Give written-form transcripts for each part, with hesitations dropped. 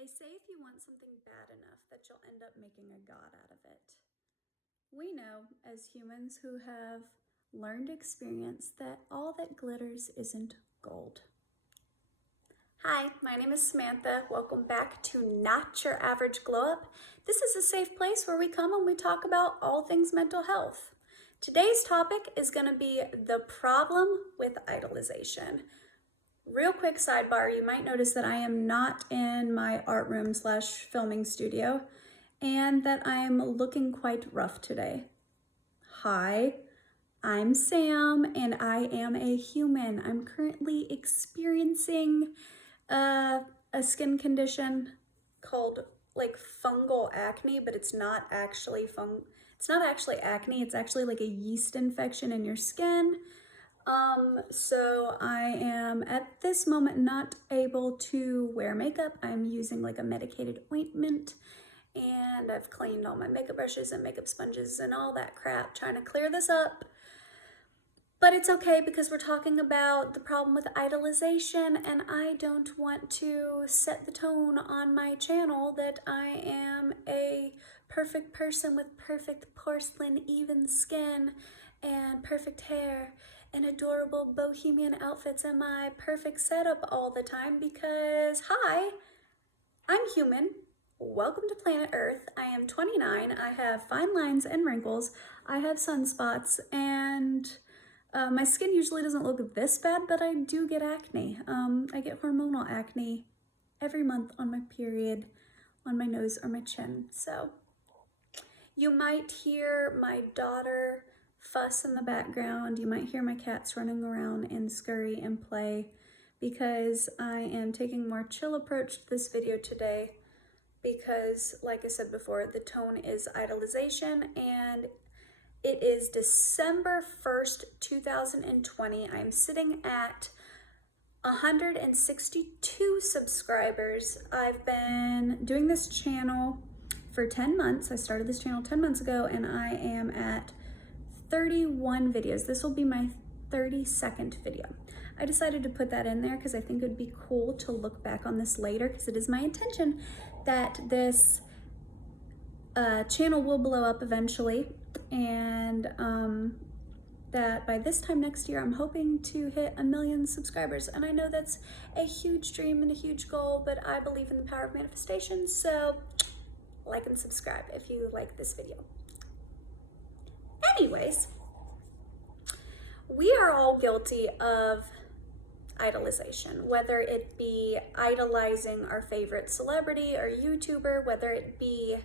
They say if you want something bad enough that you'll end up making a god out of it. We know, as humans who have learned experience, that all that glitters isn't gold. Hi, my name is Samantha. Welcome back to Not Your Average Glow Up. This is a safe place where we come and we talk about all things mental health. Today's topic is going to be the problem with idolization. Real quick sidebar, you might notice that I am not in my art room / filming studio and that I am looking quite rough today. Hi, I'm Sam and I am a human. I'm currently experiencing a skin condition called like fungal acne, but it's not actually acne, it's actually like a yeast infection in your skin. So I am at this moment not able to wear makeup. I'm using like a medicated ointment and I've cleaned all my makeup brushes and makeup sponges and all that crap trying to clear this up. But it's okay because we're talking about the problem with idolization and I don't want to set the tone on my channel that I am a perfect person with perfect porcelain even skin and perfect hair and adorable bohemian outfits and my perfect setup all the time because, hi, I'm human. Welcome to planet Earth. I am 29. I have fine lines and wrinkles. I have sunspots and my skin usually doesn't look this bad, but I do get acne. I get hormonal acne every month on my period, on my nose or my chin. So you might hear my daughter fuss in the background. You might hear my cats running around and scurry and play because I am taking a more chill approach to this video today because, like I said before, the tone is idolization and it is December 1st, 2020. I'm sitting at 162 subscribers. I've been doing this channel for 10 months. I started this channel 10 months ago and I am at 31 videos. This will be my 32nd video. I decided to put that in there because I think it would be cool to look back on this later because it is my intention that this channel will blow up eventually and that by this time next year I'm hoping to hit 1 million subscribers, and I know that's a huge dream and a huge goal, but I believe in the power of manifestation, so like and subscribe if you like this video. Anyways, we are all guilty of idolization, whether it be idolizing our favorite celebrity or YouTuber, whether it be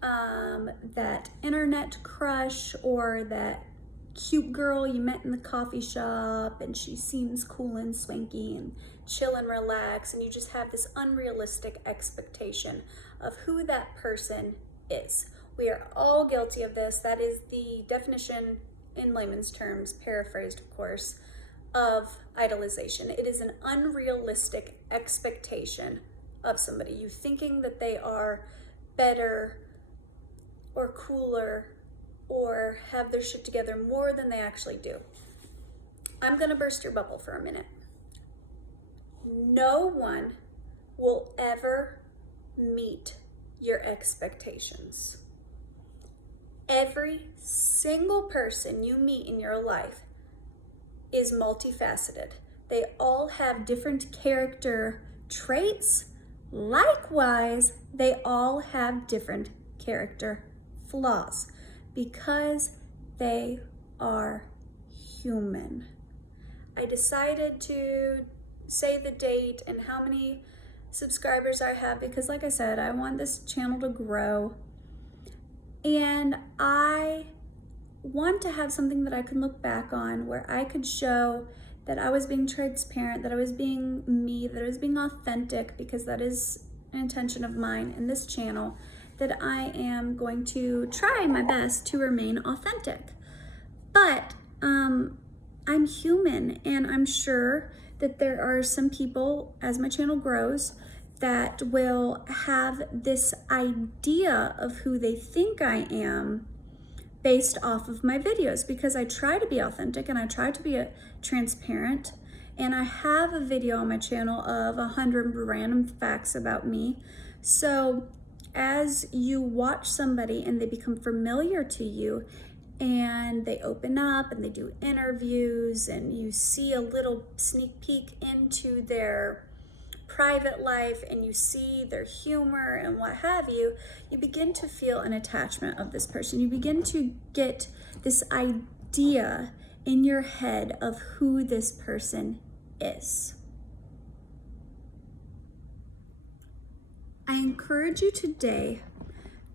that internet crush or that cute girl you met in the coffee shop and she seems cool and swanky and chill and relax, and you just have this unrealistic expectation of who that person is. We are all guilty of this. That is the definition in layman's terms, paraphrased of course, of idolization. It is an unrealistic expectation of somebody. You thinking that they are better or cooler or have their shit together more than they actually do. I'm gonna burst your bubble for a minute. No one will ever meet your expectations. Every single person you meet in your life is multifaceted. They all have different character traits. Likewise, they all have different character flaws because they are human. I decided to say the date and how many subscribers I have because, like I said, I want this channel to grow and I want to have something that I can look back on where I could show that I was being transparent, that I was being me, that I was being authentic, because that is an intention of mine in this channel, that I am going to try my best to remain authentic. But I'm human, and I'm sure that there are some people, as my channel grows, that will have this idea of who they think I am based off of my videos, because I try to be authentic and I try to be transparent And I have a video on my channel of 100 random facts about me. So as you watch somebody and they become familiar to you, and they open up and they do interviews, and you see a little sneak peek into their private life, and you see their humor and what have you, you begin to feel an attachment of this person. You begin to get this idea in your head of who this person is. I encourage you today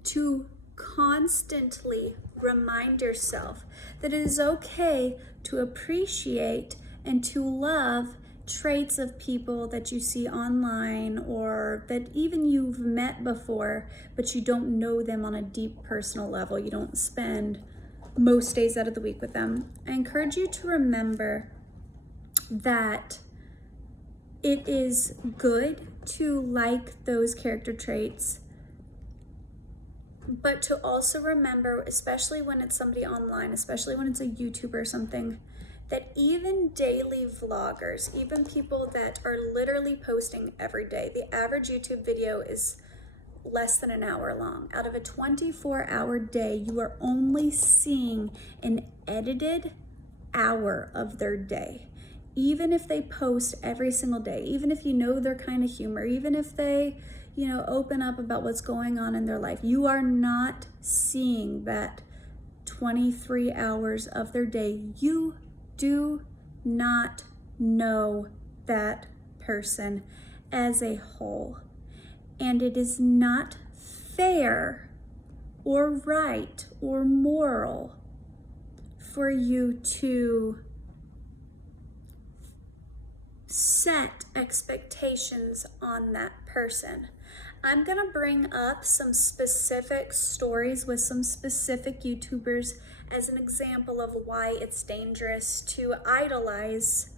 to constantly remind yourself that it is okay to appreciate and to love traits of people that you see online, or that even you've met before, but you don't know them on a deep personal level. You don't spend most days out of the week with them. I encourage you to remember that it is good to like those character traits, but to also remember, especially when it's somebody online, especially when it's a YouTuber or something, that even daily vloggers, even people that are literally posting every day, the average YouTube video is less than an hour long. Out of a 24-hour day, you are only seeing an edited hour of their day. Even if they post every single day, even if you know their kind of humor, even if they, open up about what's going on in their life, you are not seeing that 23 hours of their day. You do not know that person as a whole. And it is not fair or right or moral for you to set expectations on that person. I'm gonna bring up some specific stories with some specific YouTubers as an example of why it's dangerous to idolize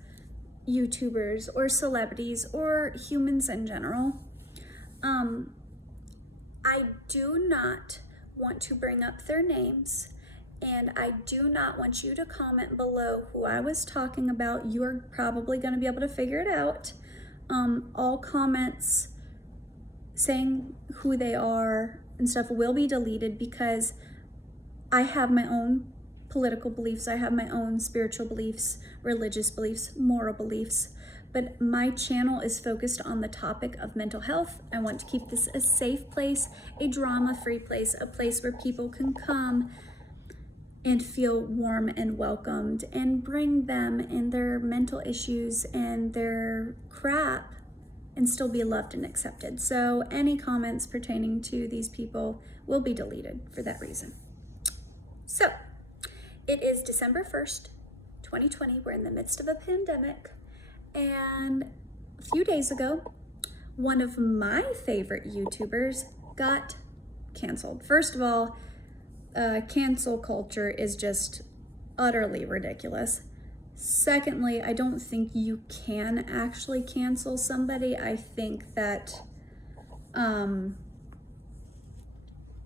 YouTubers or celebrities or humans in general. I do not want to bring up their names, and I do not want you to comment below who I was talking about. You are probably going to be able to figure it out. All comments saying who they are and stuff will be deleted, because I have my own political beliefs, I have my own spiritual beliefs, religious beliefs, moral beliefs, but my channel is focused on the topic of mental health. I want to keep this a safe place, a drama-free place, a place where people can come and feel warm and welcomed, and bring them and their mental issues and their crap and still be loved and accepted. So any comments pertaining to these people will be deleted for that reason. So it is December 1st, 2020. We're in the midst of a pandemic. And a few days ago, one of my favorite YouTubers got canceled. First of all, cancel culture is just utterly ridiculous. Secondly, I don't think you can actually cancel somebody. I think that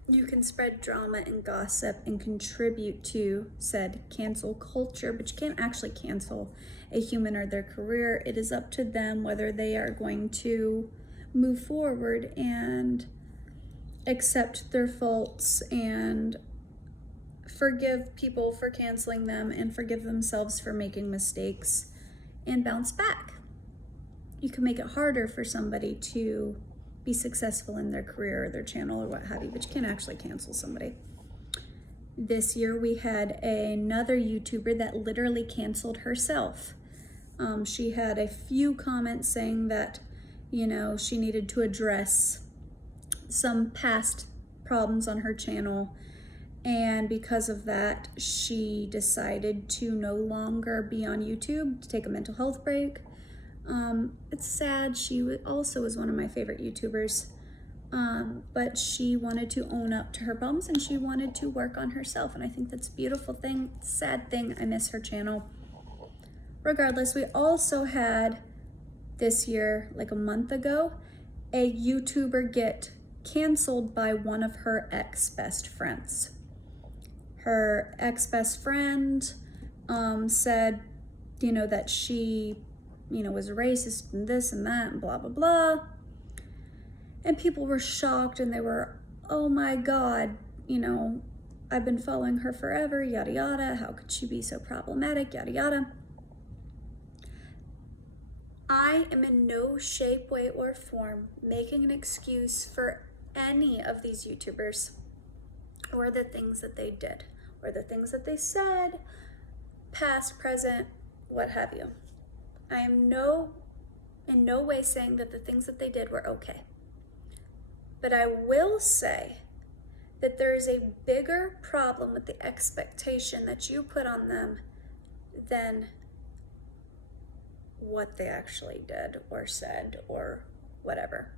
you can spread drama and gossip and contribute to said cancel culture, but you can't actually cancel a human or their career. It is up to them whether they are going to move forward and accept their faults and forgive people for canceling them and forgive themselves for making mistakes and bounce back. You can make it harder for somebody to be successful in their career or their channel or what have you, but you can't actually cancel somebody. This year we had another YouTuber that literally canceled herself. She had a few comments saying that, she needed to address some past problems on her channel, and because of that, she decided to no longer be on YouTube, to take a mental health break. It's sad. She also was one of my favorite YouTubers, but she wanted to own up to her problems and she wanted to work on herself, and I think that's a beautiful thing. Sad thing, I miss her channel. Regardless, we also had this year, like a month ago, a YouTuber get canceled by one of her ex-best friends. Her ex-best friend said, that she was racist and this and that and blah, blah, blah. And people were shocked and they were, oh my God, I've been following her forever, yada, yada. How could she be so problematic, yada, yada. I am in no shape, way, or form making an excuse for any of these YouTubers or the things that they did or the things that they said, past, present, what have you. I am in no way saying that the things that they did were okay. But I will say that there is a bigger problem with the expectation that you put on them than what they actually did or said or whatever.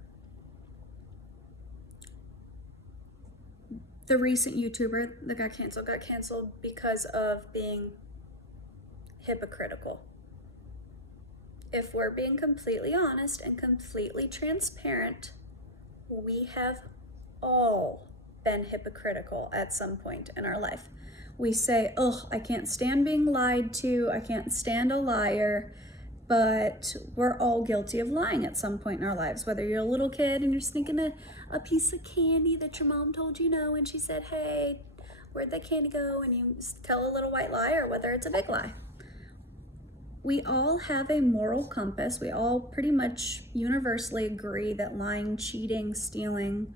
The recent YouTuber that got canceled because of being hypocritical. If we're being completely honest and completely transparent, we have all been hypocritical at some point in our life. We say, oh, I can't stand being lied to, I can't stand a liar, but we're all guilty of lying at some point in our lives. Whether you're a little kid and you're sneaking a piece of candy that your mom told you no, and she said, hey, where'd that candy go? And you tell a little white lie, or whether it's a big lie. We all have a moral compass. We all pretty much universally agree that lying, cheating, stealing,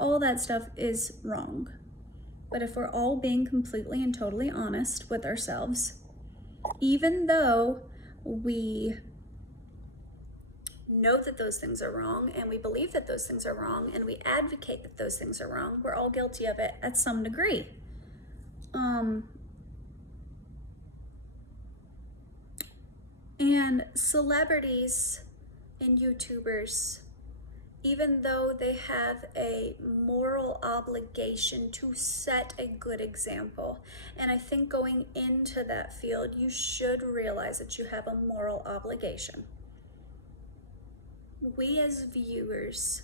all that stuff is wrong. But if we're all being completely and totally honest with ourselves, even though we know that those things are wrong and we believe that those things are wrong and we advocate that those things are wrong, we're all guilty of it at some degree. And celebrities and YouTubers, even though they have a moral obligation to set a good example, and I think going into that field, you should realize that you have a moral obligation. We as viewers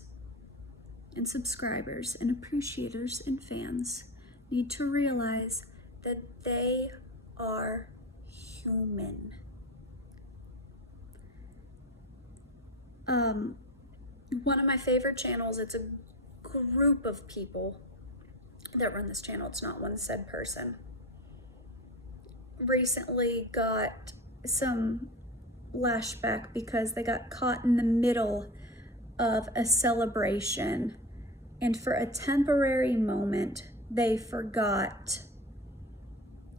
and subscribers and appreciators and fans need to realize that they are human. One of my favorite channels, it's a group of people that run this channel, it's not one said person, recently got some lashback because they got caught in the middle of a celebration, and for a temporary moment they forgot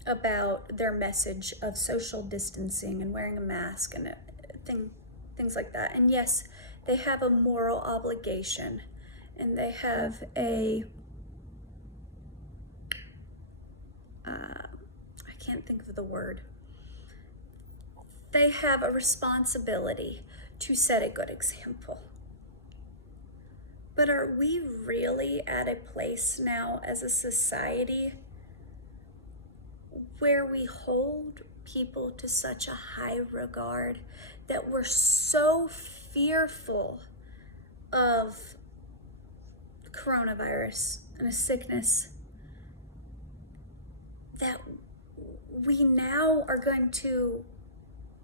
about their message of social distancing and wearing a mask and things like that. And yes, they have a moral obligation and they have a I can't think of the word. They have a responsibility to set a good example. But are we really at a place now as a society where we hold people to such a high regard that we're so fearful of coronavirus and a sickness that we now are going to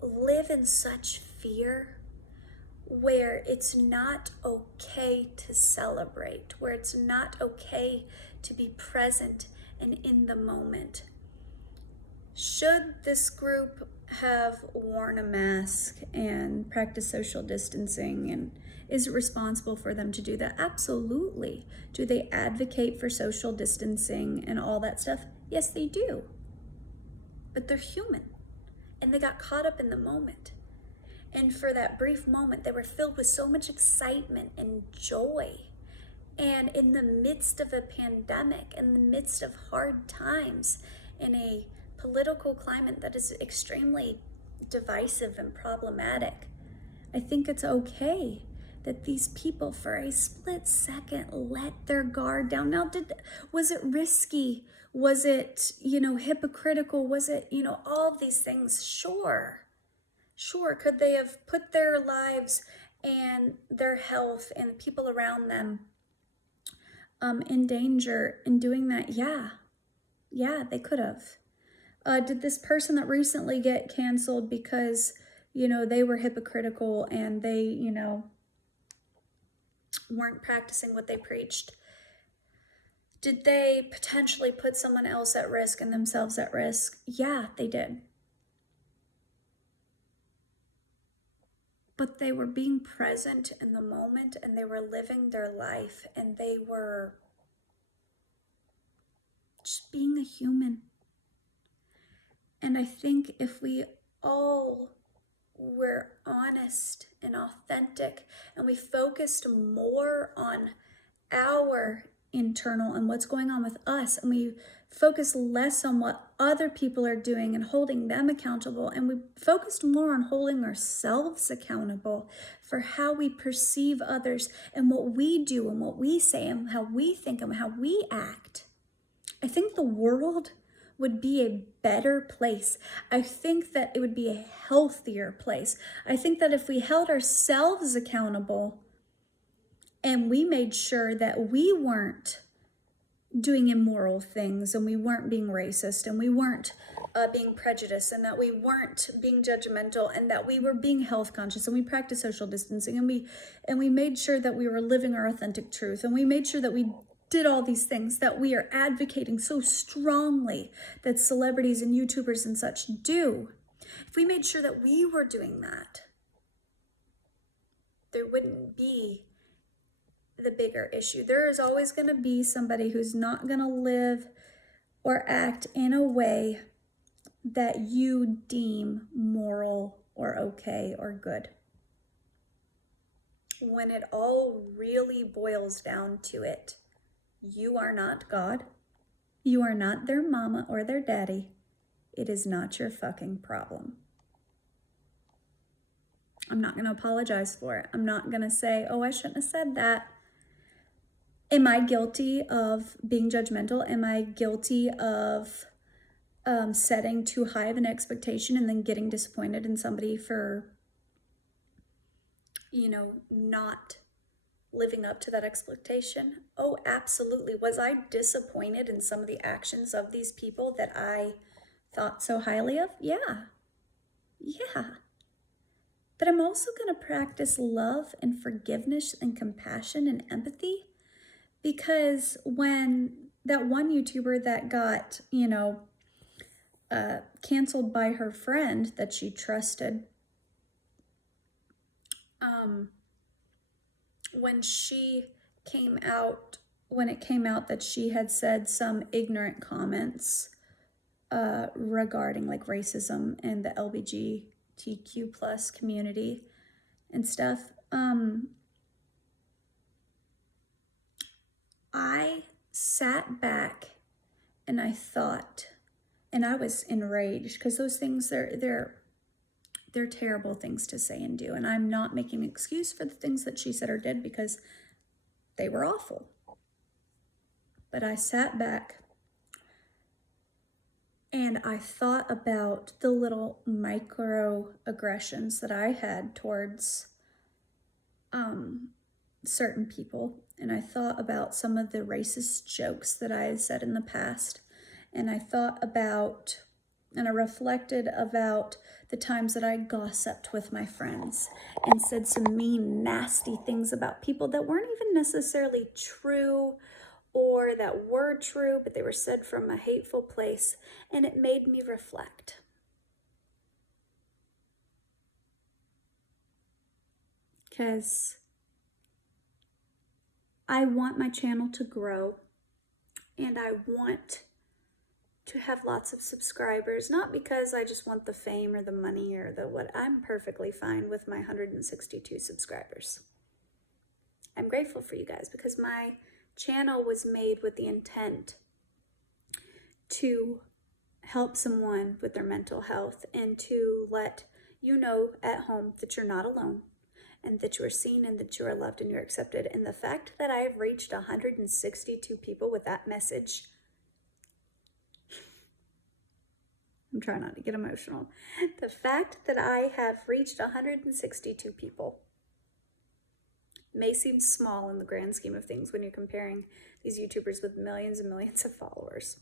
live in such fear where it's not okay to celebrate, where it's not okay to be present and in the moment? Should this group have worn a mask and practiced social distancing, and is it responsible for them to do that? Absolutely. Do they advocate for social distancing and all that stuff? Yes, they do. But they're human and they got caught up in the moment. And for that brief moment, they were filled with so much excitement and joy. And in the midst of a pandemic, in the midst of hard times, in a political climate that is extremely divisive and problematic, I think it's okay that these people for a split second let their guard down. Now, was it risky? Was it, hypocritical? Was it, all of these things? Sure. Could they have put their lives and their health and people around them in danger in doing that? Yeah, they could have. Did this person that recently get canceled because they were hypocritical and they, weren't practicing what they preached? Did they potentially put someone else at risk and themselves at risk? Yeah, they did. But they were being present in the moment, and they were living their life, and they were just being a human. And I think if we all were honest and authentic, and we focused more on our internal and what's going on with us, and we focus less on what other people are doing and holding them accountable, and we focused more on holding ourselves accountable for how we perceive others and what we do and what we say and how we think and how we act, I think the world would be a better place. I think that it would be a healthier place. I think that if we held ourselves accountable and we made sure that we weren't doing immoral things, and we weren't being racist, and we weren't being prejudiced, and that we weren't being judgmental, and that we were being health conscious, and we practiced social distancing, and we made sure that we were living our authentic truth, and we made sure that we did all these things that we are advocating so strongly that celebrities and YouTubers and such do. If we made sure that we were doing that, there wouldn't be the bigger issue. There is always going to be somebody who's not going to live or act in a way that you deem moral or okay or good. When it all really boils down to it, you are not God. You are not their mama or their daddy. It is not your fucking problem. I'm not going to apologize for it. I'm not going to say, oh, I shouldn't have said that. Am I guilty of being judgmental? Am I guilty of setting too high of an expectation and then getting disappointed in somebody for, not living up to that expectation? Oh, absolutely. Was I disappointed in some of the actions of these people that I thought so highly of? Yeah. But I'm also going to practice love and forgiveness and compassion and empathy, because when that one YouTuber that got, canceled by her friend that she trusted, when it came out that she had said some ignorant comments regarding like racism and the LGBTQ plus community and stuff, I sat back and I thought, and I was enraged, because those things, they're terrible things to say and do. And I'm not making an excuse for the things that she said or did, because they were awful. But I sat back and I thought about the little microaggressions that I had towards certain people. And I thought about some of the racist jokes that I had said in the past. And I thought about, and I reflected about the times that I gossiped with my friends and said some mean, nasty things about people that weren't even necessarily true, or that were true, but they were said from a hateful place. And it made me reflect. Because I want my channel to grow, and I want to have lots of subscribers, not because I just want the fame or the money or the what. I'm perfectly fine with my 162 subscribers. I'm grateful for you guys, because my channel was made with the intent to help someone with their mental health, and to let you know at home that you're not alone, and that you are seen, and that you are loved, and you're accepted. And the fact that I have reached 162 people with that message, I'm trying not to get emotional. The fact that I have reached 162 people may seem small in the grand scheme of things when you're comparing these YouTubers with millions and millions of followers.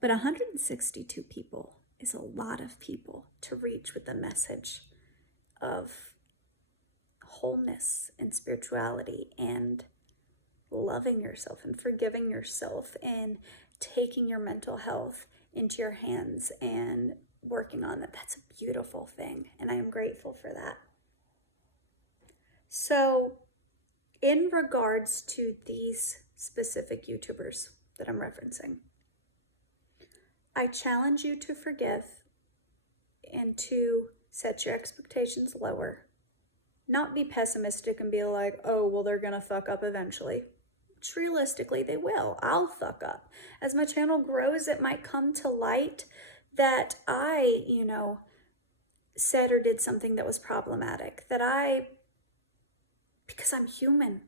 But 162 people is a lot of people to reach with the message of wholeness and spirituality and loving yourself and forgiving yourself and taking your mental health into your hands and working on that. That's a beautiful thing, and I am grateful for that. So, in regards to these specific YouTubers that I'm referencing, I challenge you to forgive and to set your expectations lower. Not be pessimistic and be like, oh, well, they're gonna fuck up eventually. Which realistically, they will. I'll fuck up. As my channel grows, it might come to light that I, said or did something that was problematic. Because I'm human.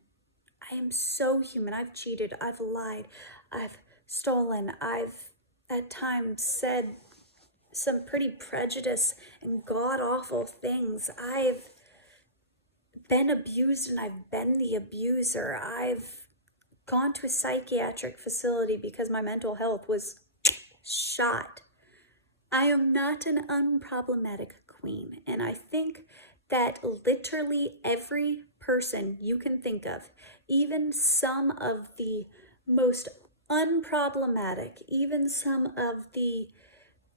I am so human. I've cheated. I've lied. I've stolen. I've at times said some pretty prejudiced and god-awful things. I've been abused and I've been the abuser. I've gone to a psychiatric facility because my mental health was shot. I am not an unproblematic queen, and I think that literally every person you can think of, even some of the most unproblematic, even some of the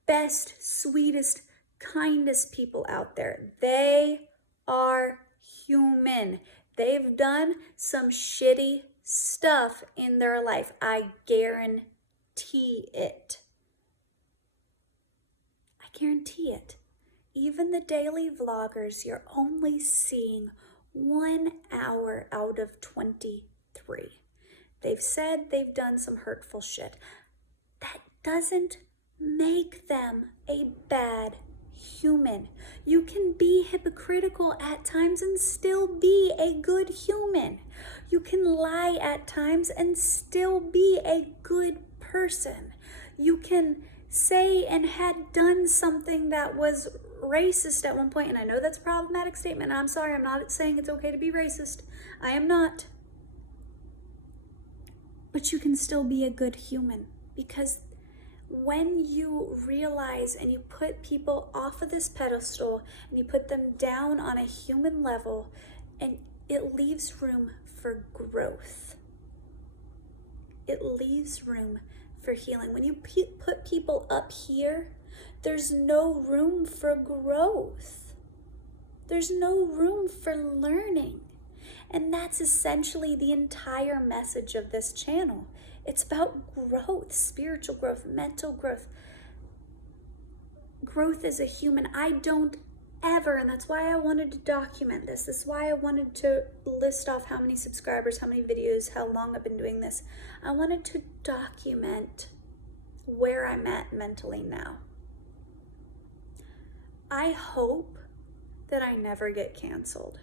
best, sweetest, kindest people out there, they are human. They've done some shitty stuff in their life. I guarantee it. I guarantee it. Even the daily vloggers, you're only seeing 1 hour out of 23. They've said they've done some hurtful shit. That doesn't make them a bad human. You can be hypocritical at times and still be a good human. You can lie at times and still be a good person. You can say and had done something that was racist at one point, and I know that's a problematic statement, and I'm sorry, I'm not saying it's okay to be racist. I am not. But you can still be a good human, because when you realize and you put people off of this pedestal and you put them down on a human level, and it leaves room for growth. It leaves room for healing. When you put people up here, there's no room for growth. There's no room for learning. And that's essentially the entire message of this channel. It's about growth, spiritual growth, mental growth, growth as a human. I don't ever, and that's why I wanted to document this. That's why I wanted to list off how many subscribers, how many videos, how long I've been doing this. I wanted to document where I'm at mentally now. I hope that I never get canceled.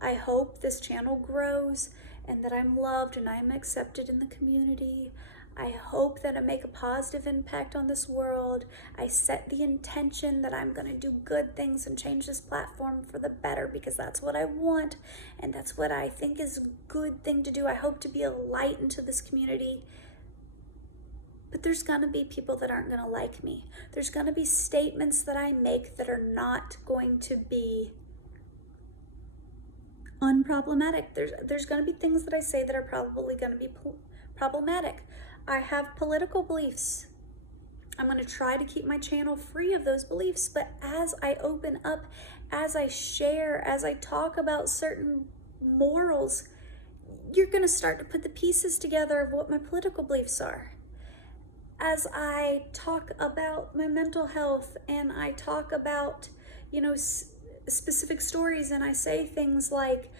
I hope this channel grows and that I'm loved and I'm accepted in the community. I hope that I make a positive impact on this world. I set the intention that I'm gonna do good things and change this platform for the better, because that's what I want and that's what I think is a good thing to do. I hope to be a light into this community. But there's gonna be people that aren't gonna like me. There's gonna be statements that I make that are not going to be unproblematic. There's going to be things that I say that are probably going to be problematic. I have political beliefs. I'm going to try to keep my channel free of those beliefs, but as I open up, as I share, as I talk about certain morals, you're going to start to put the pieces together of what my political beliefs are. As I talk about my mental health and I talk about, specific stories, and I say things like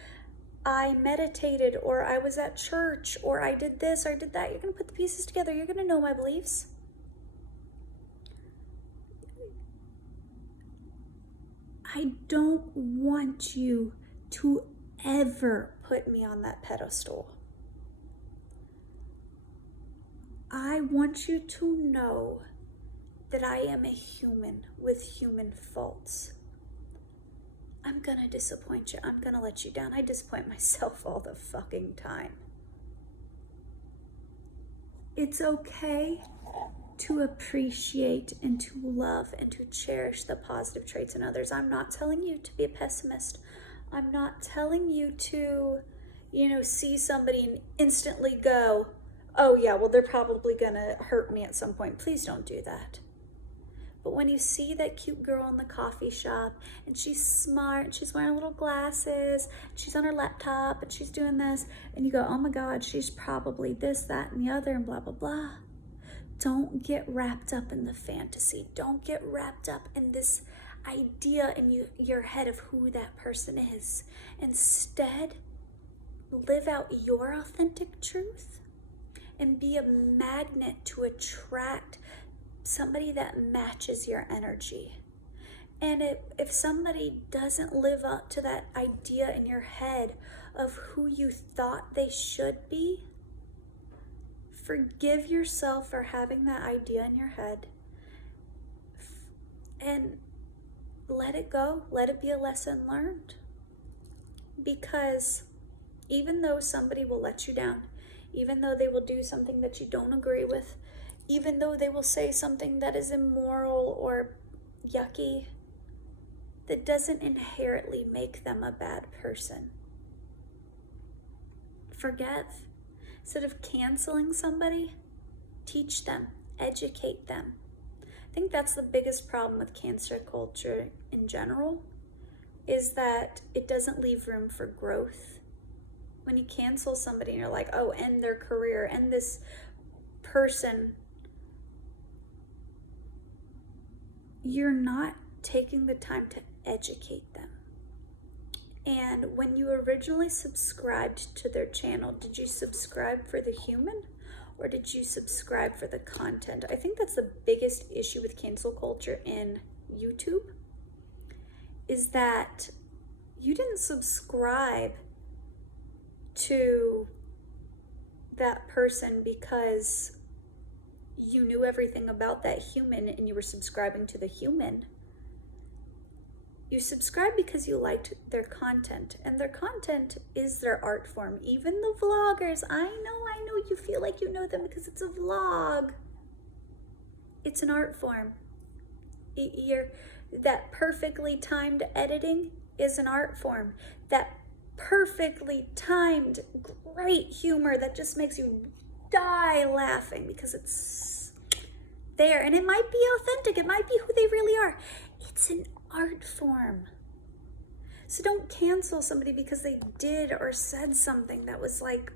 I meditated, or I was at church, or I did this or I did that, you're going to put the pieces together. You're going to know my beliefs. I don't want you to ever put me on that pedestal. I want you to know that I am a human with human faults. I'm gonna disappoint you. I'm gonna let you down. I disappoint myself all the fucking time. It's okay to appreciate and to love and to cherish the positive traits in others. I'm not telling you to be a pessimist. I'm not telling you to, see somebody and instantly go, oh yeah, well, they're probably gonna hurt me at some point. Please don't do that. But when you see that cute girl in the coffee shop and she's smart, she's wearing little glasses, she's on her laptop and she's doing this, and you go, oh my God, she's probably this, that, and the other, and blah, blah, blah. Don't get wrapped up in the fantasy. Don't get wrapped up in this idea in your head of who that person is. Instead, live out your authentic truth and be a magnet to attract somebody that matches your energy. And if somebody doesn't live up to that idea in your head of who you thought they should be, forgive yourself for having that idea in your head and let it go. Let it be a lesson learned. Because even though somebody will let you down, even though they will do something that you don't agree with, even though they will say something that is immoral or yucky, that doesn't inherently make them a bad person. Forgive. Instead of canceling somebody, teach them, educate them. I think that's the biggest problem with cancer culture in general, is that it doesn't leave room for growth. When you cancel somebody and you're like, oh, end their career, end this person, you're not taking the time to educate them. And when you originally subscribed to their channel, did you subscribe for the human or did you subscribe for the content? I think that's the biggest issue with cancel culture in YouTube, is that you didn't subscribe to that person because you knew everything about that human and you were subscribing to the human. You subscribe because you liked their content, and their content is their art form. Even the vloggers, I know you feel like you know them because it's a vlog. It's an art form. That perfectly timed editing is an art form. That perfectly timed, great humor that just makes you die laughing because it's there. And it might be authentic. It might be who they really are. It's an art form. So don't cancel somebody because they did or said something that was like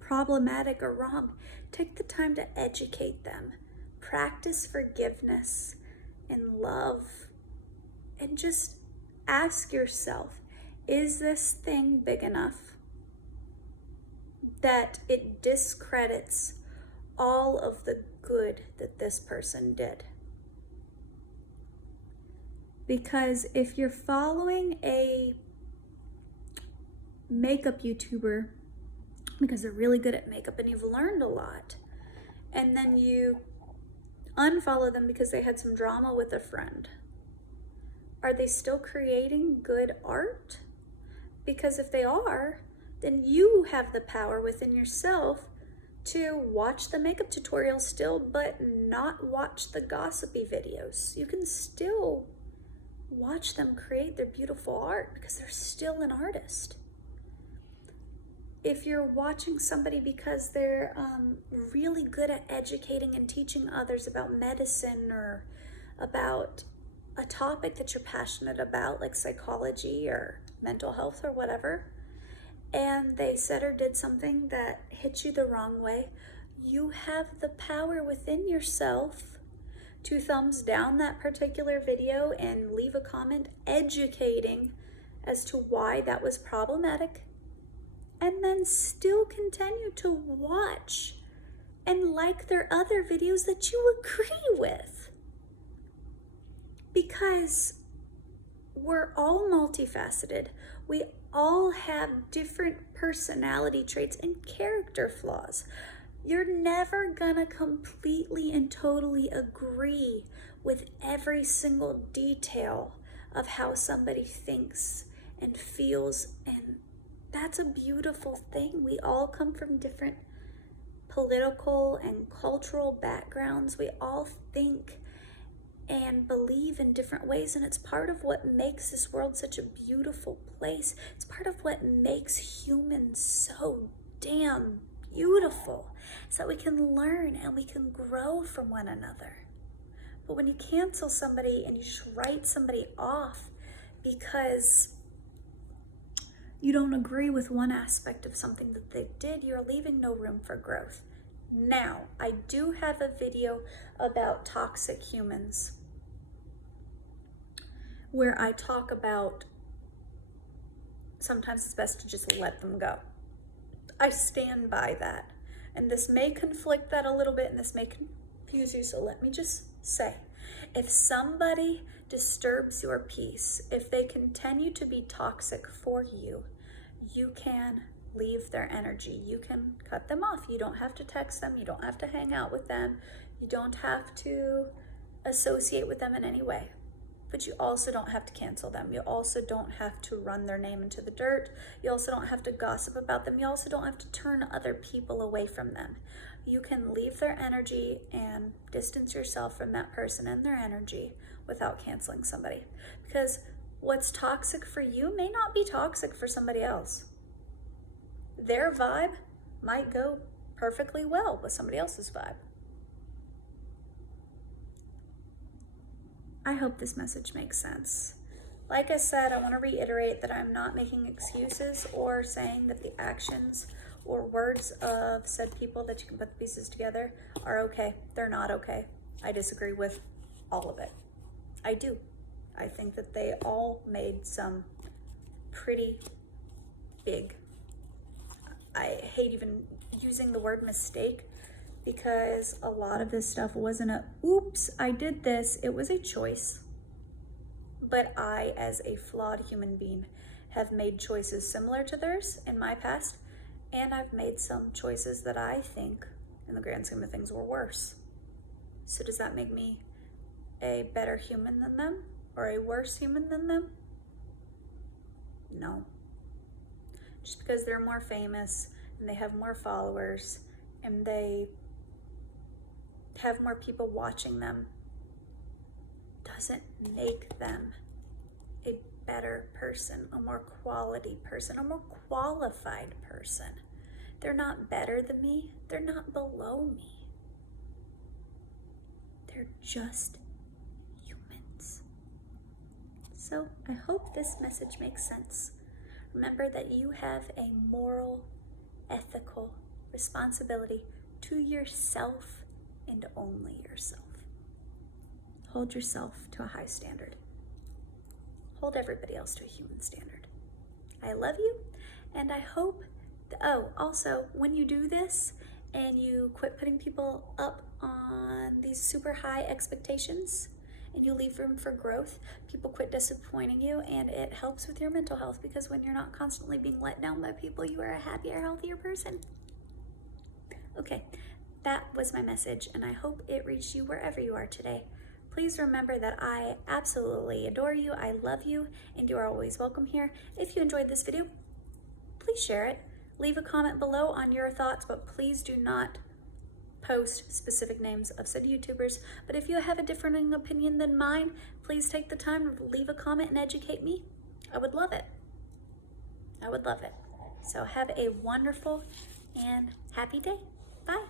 problematic or wrong. Take the time to educate them. Practice forgiveness and love. And just ask yourself, is this thing big enough that it discredits all of the good that this person did? Because if you're following a makeup YouTuber because they're really good at makeup and you've learned a lot, and then you unfollow them because they had some drama with a friend, are they still creating good art? Because if they are, then you have the power within yourself to watch the makeup tutorials still, but not watch the gossipy videos. You can still watch them create their beautiful art because they're still an artist. If you're watching somebody because they're really good at educating and teaching others about medicine or about a topic that you're passionate about, like psychology or mental health or whatever, and they said or did something that hit you the wrong way, you have the power within yourself to thumbs down that particular video and leave a comment educating as to why that was problematic, and then still continue to watch and like their other videos that you agree with. Because we're all multifaceted. We all have different personality traits and character flaws. You're never gonna completely and totally agree with every single detail of how somebody thinks and feels, and that's a beautiful thing. We all come from different political and cultural backgrounds. We all think and believe in different ways, and it's part of what makes this world such a beautiful place. It's part of what makes humans so damn beautiful, so that we can learn and we can grow from one another. But when you cancel somebody and you just write somebody off because you don't agree with one aspect of something that they did, you're leaving no room for growth. Now, I do have a video about toxic humans where I talk about sometimes it's best to just let them go. I stand by that. And this may conflict that a little bit, and this may confuse you, so let me just say, if somebody disturbs your peace, if they continue to be toxic for you, you can leave their energy. You can cut them off. You don't have to text them. You don't have to hang out with them. You don't have to associate with them in any way. But you also don't have to cancel them. You also don't have to run their name into the dirt. You also don't have to gossip about them. You also don't have to turn other people away from them. You can leave their energy and distance yourself from that person and their energy without canceling somebody. Because what's toxic for you may not be toxic for somebody else. Their vibe might go perfectly well with somebody else's vibe. I hope this message makes sense. Like I said, I want to reiterate that I'm not making excuses or saying that the actions or words of said people that you can put the pieces together are okay. They're not okay. I disagree with all of it. I do. I think that they all made some pretty big, I hate even using the word mistake, because a lot of this stuff wasn't a, oops, I did this. It was a choice. But I, as a flawed human being, have made choices similar to theirs in my past, and I've made some choices that I think, in the grand scheme of things, were worse. So does that make me a better human than them, or a worse human than them? No. Just because they're more famous, and they have more followers, and they have more people watching them, doesn't make them a better person, a more quality person, a more qualified person. They're not better than me. They're not below me. They're just humans. So I hope this message makes sense. Remember that you have a moral, ethical responsibility to yourself and only yourself. Hold yourself to a high standard. Hold everybody else to a human standard. I love you, and I hope, also, when you do this and you quit putting people up on these super high expectations and you leave room for growth, people quit disappointing you, and it helps with your mental health, because when you're not constantly being let down by people, you are a happier, healthier person. Okay, that was my message, and I hope it reached you wherever you are today. Please remember that I absolutely adore you, I love you, and you are always welcome here. If you enjoyed this video, please share it. Leave a comment below on your thoughts, but please do not post specific names of said YouTubers. But if you have a differing opinion than mine, please take the time to leave a comment and educate me. I would love it. I would love it. So have a wonderful and happy day. Bye.